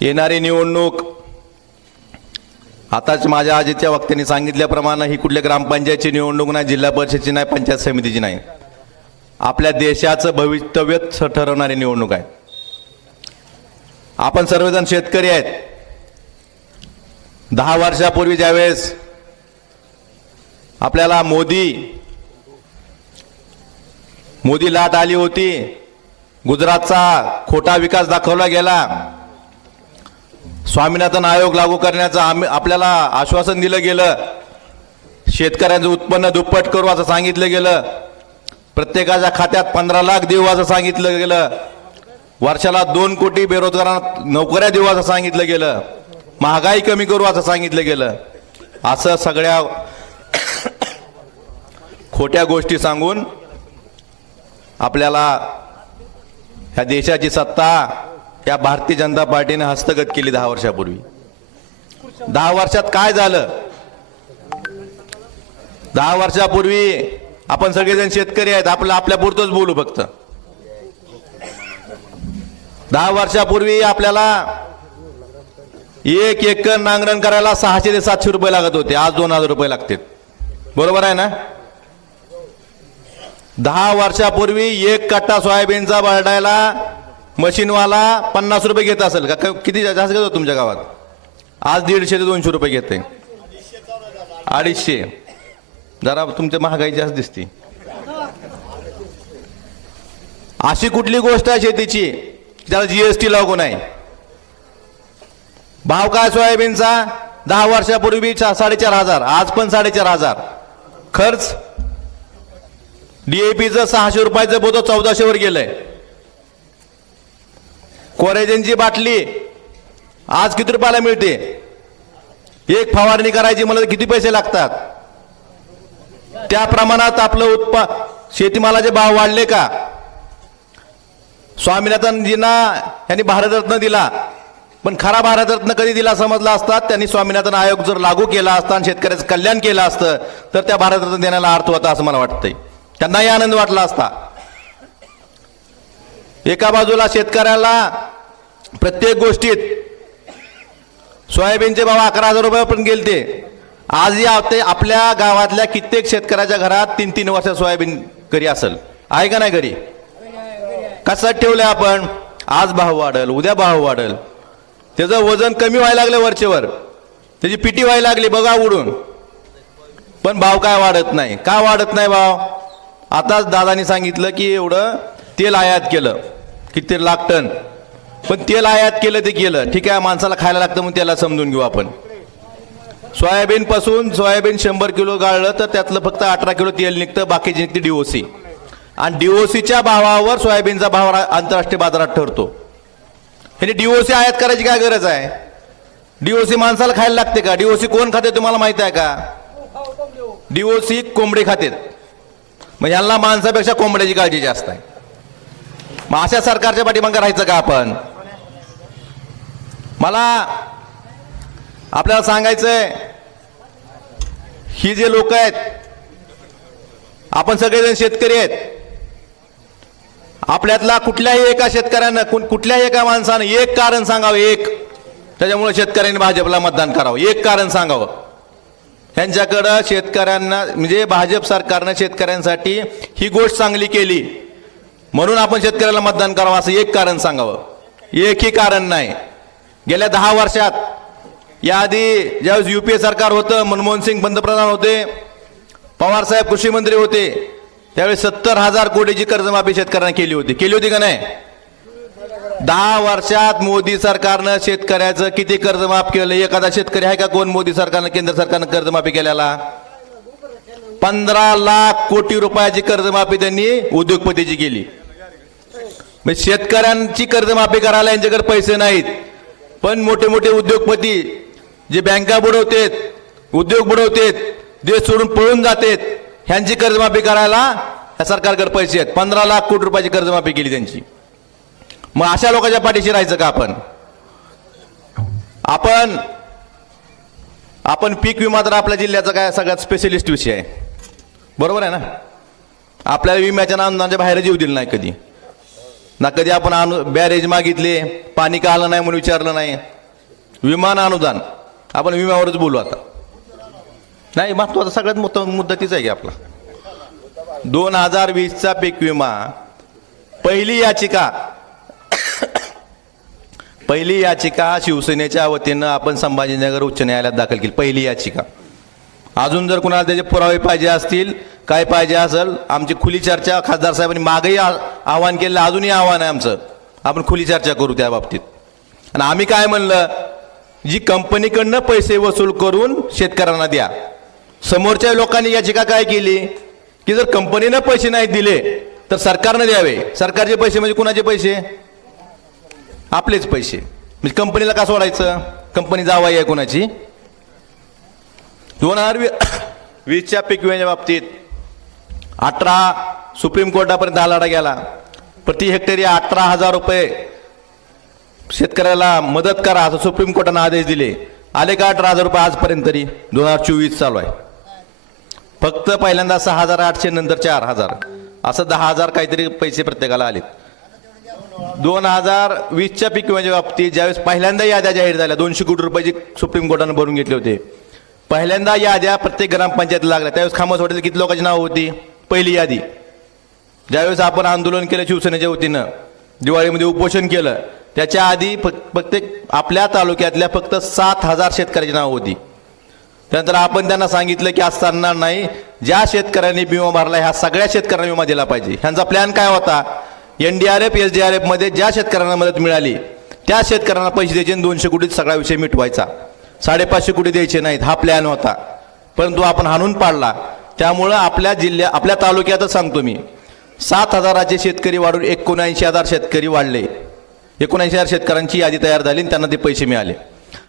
येणारी निवडणूक आताच माझ्या आजीच्या वक्त्यांनी सांगितल्याप्रमाणे ही कुठल्या ग्रामपंचायतची निवडणूक नाही, जिल्हा परिषदेची नाही, पंचायत समितीची नाही, आपल्या देशाचं भवितव्य ठरवणारी निवडणूक आहे। आपण सर्वजण शेतकरी आहेत। 10 वर्षापूर्वी ज्यावेळेस आपल्याला मोदी लाट आली होती, गुजरातचा खोटा विकास दाखवला गेला, स्वामीनाथन आयोग लागू करण्याचं आपल्याला आश्वासन दिलं गेलं, शेतकऱ्यांचं उत्पन्न दुप्पट करू असं सांगितलं गेलं, प्रत्येकाच्या खात्यात 15 लाख देऊ असं सांगितलं गेलं, वर्षाला 2 कोटी बेरोजगारांना नोकऱ्या देऊ असं सांगितलं गेलं, महागाई कमी करू असं सांगितलं गेलं। असं सगळ्या खोट्या गोष्टी सांगून आपल्याला ह्या देशाची सत्ता या भारतीय जनता पार्टीने हस्तगत केली 10 वर्षापूर्वी। 10 वर्षात काय झालं? 10 वर्षापूर्वी आपण सगळेजण शेतकरी आहेत, आपल्या पुरतच बोलू फक्त। 10 वर्षापूर्वी आपल्याला 1 एकर नांगरण करायला 600 ते 700 रुपये लागत होते, आज 2000 रुपये लागतात, बरोबर आहे ना? 10 वर्षापूर्वी 1 कट्टा सोयाबीनचा भरडायला मशीनवाला 50 रुपये घेत असेल का? किती जास्त घेतो तुमच्या गावात? आज 150 ते 200 रुपये घेते, 250। जरा तुमच्या महागाई जास्त दिसते। अशी कुठली गोष्ट आहे शेतीची त्याला जीएसटी लागू नाही? भाव काय सोयाबीनचा? 10 वर्षापूर्वी 4,500, आज पण 4,500। खर्च डीएपीचं 600 रुपयाचं बोतो 1400 वर गेलंय। कोरेजनची बाटली आज किती रुपयाला मिळते? एक फवारणी करायची मला किती पैसे लागतात? त्या प्रमाणात आपलं शेतीमालाचे भाव वाढले का? स्वामीनाथनजींना यांनी भारतरत्न दिला, पण खरा भारतरत्न कधी दिला समजला असता त्यांनी स्वामीनाथन आयोग जर लागू केला असता आणि शेतकऱ्याचं कल्याण केलं असतं तर त्या भारतरत्न देण्याला अर्थ होता असं मला वाटतंय। त्यांनाही आनंद वाटला असता। एका बाजूला शेतकऱ्याला प्रत्येक गोष्टीत सोयाबीनचे भाव 11,000 रुपये पण गेलते। आजही आपल्या गावातल्या कित्येक शेतकऱ्याच्या घरात 3-3 वर्ष सोयाबीन घरी असेल, आहे का नाही घरी? कसं ठेवलंय आपण? आज भाव वाढेल, उद्या भाव वाढेल, त्याचं वजन कमी व्हायला लागलं, वरचेवर त्याची पिटी व्हायला लागली बघा उडून, पण भाव काय वाढत नाही? का वाढत नाही भाव? आताच दादानी सांगितलं की एवढं तेल आयात केलं, किती लाख टन, पण तेल आयात केलं ते केलं, ठीक आहे, माणसाला खायला लागतं म्हणून त्याला समजून घेऊ आपण। सोयाबीन 100 किलो गाळलं तर त्यातलं फक्त 18 किलो तेल निघतं, बाकीचे निघते डीओसी, आणि डीओसीच्या भावावर सोयाबीनचा भाव आंतरराष्ट्रीय बाजारात ठरतो। हे डीओसी आयात करायची काय गरज आहे? डीओसी माणसाला खायला लागते का? डीओसी कोण खाते तुम्हाला माहित आहे का? डीओसी कोंबडे खातेत, मग यांना माणसापेक्षा कोंबड्याची काळजी जास्त आहे। मग अशा सरकारच्या पाठीमागे राहायचं का आपण? मला आपल्याला सांगायचंय, ही जे लोक आहेत, आपण सगळेजण शेतकरी आहेत, आपल्यातला कुठल्याही एका शेतकऱ्यानं कुठल्याही एका माणसानं एक कारण सांगावं, एक त्याच्यामुळे शेतकऱ्यांनी भाजपला मतदान करावं, एक कारण सांगावं। त्यांच्याकडं शेतकऱ्यांना म्हणजे भाजप सरकारनं शेतकऱ्यांसाठी ही गोष्ट चांगली केली म्हणून आपण शेतकऱ्याला मतदान करावं असं एक कारण सांगावं। एकही कारण नाही। गेल्या 10 वर्षात, याआधी ज्यावेळेस यूपीए सरकार होतं, मनमोहन सिंग पंतप्रधान होते, पवार साहेब कृषी मंत्री होते, त्यावेळेस 70,000 कोटीची कर्जमाफी शेतकऱ्यांना केली होती का नाही? 10 वर्षात मोदी सरकारनं शेतकऱ्याचं किती कर्जमाफ केलं? एखादा शेतकरी आहे का कोण मोदी सरकारनं, केंद्र सरकारनं कर्जमाफी केल्याला? 15 लाख कोटी रुपयाची कर्जमाफी त्यांनी उद्योगपतीची केली। शेतकऱ्यांची कर्जमाफी करायला यांच्याकडे पैसे नाहीत, पण मोठे मोठे उद्योगपती जे बँका बुडवतेत, उद्योग बुडवतेत, देश सोडून पळून जातेत, ह्यांची कर्जमाफी करायला या सरकारकडे पैसे आहेत। 15 लाख कोटी रुपयाची कर्जमाफी केली त्यांची। मग अशा लोकांच्या पाठीशी राहायचं का आपण? आपण पीक विमा तर आपल्या जिल्ह्याचा काय सगळ्यात स्पेशलिस्ट विषय आहे, बरोबर आहे ना? आपल्याला विम्याच्या नावाच्या बाहेर जीव दिला नाही कधी। ना कधी आपण बॅरेज मागितले, पाणी का आलं नाही म्हणून विचारलं नाही. विमान अनुदान, आपण विम्यावरच बोलू आता. नाही, महत्वाचा सगळ्यात मोठा मुद्दा तीच आहे की आपला 2020चा पीक विमा. पहिली याचिका शिवसेनेच्या वतीनं आपण संभाजीनगर उच्च न्यायालयात दाखल केली. पहिली याचिका. अजून जर कुणाला त्याचे पुरावे पाहिजे असतील, काय पाहिजे असेल, आमची खुली चर्चा खासदार साहेबांनी मागेही आवाहन केलं, अजूनही आव्हान आहे आमचं, आपण खुली चर्चा करू त्या बाबतीत. आणि आम्ही काय म्हणलं, जी कंपनीकडनं पैसे वसूल करून शेतकऱ्यांना द्या. समोरच्या लोकांनी याचिका काय केली की जर कंपनीनं पैसे नाही दिले तर सरकारनं द्यावे. सरकारचे पैसे म्हणजे कुणाचे पैसे? आपलेच पैसे. म्हणजे कंपनीला का सोडायचं? कंपनी जावाई आहे कुणाची? 2020च्या पीक विम्याच्या बाबतीत 18 सुप्रीम कोर्टापर्यंत हा लढा गेला. प्रति हेक्टरी 18,000 रुपये शेतकऱ्याला मदत करा असं सुप्रीम कोर्टानं आदेश दिले. आले का 18,000 रुपये आजपर्यंत? तरी 2024 चालू आहे. फक्त पहिल्यांदा 6,800, नंतर 4,000, असं 10,000 काहीतरी पैसे प्रत्येकाला आले. 2020च्या पीक विम्याच्या बाबतीत ज्यावेळेस पहिल्यांदा याद्या जाहीर झाल्या, 200 कोटी रुपयाची सुप्रीम कोर्टानं भरून घेतले होते. पहिल्यांदा याद्या प्रत्येक ग्रामपंचायतीला लागल्या. त्यावेळेस खामसवाडीतील किती लोकांची नावं होती? पहिली यादी. ज्यावेळेस आपण आंदोलन केलं शिवसेनेच्या वतीनं, दिवाळीमध्ये उपोषण केलं, त्याच्या आधी प्रत्येक आपल्या तालुक्यातल्या फक्त 7,000 शेतकऱ्याची नावं होती. त्यानंतर आपण त्यांना सांगितलं की असं चालणार नाही, ज्या शेतकऱ्यांनी विमा भरला ह्या सगळ्या शेतकऱ्यांना विमा दिला पाहिजे. ह्यांचा प्लॅन काय होता? NDRF SDRF मध्ये ज्या शेतकऱ्यांना मदत मिळाली त्या शेतकऱ्यांना पैसे द्यायचे आणि 200 कोटीत सगळा विषय मिटवायचा. 550 कोटी द्यायचे नाहीत, हा प्लॅन होता. परंतु आपण हाणून पाडला. त्यामुळं आपल्या तालुक्यातच सांगतो मी, 7,000चे शेतकरी वाढून 79,000 शेतकरी वाढले. 79,000 शेतकऱ्यांची यादी तयार झाली आणि त्यांना ते पैसे मिळाले.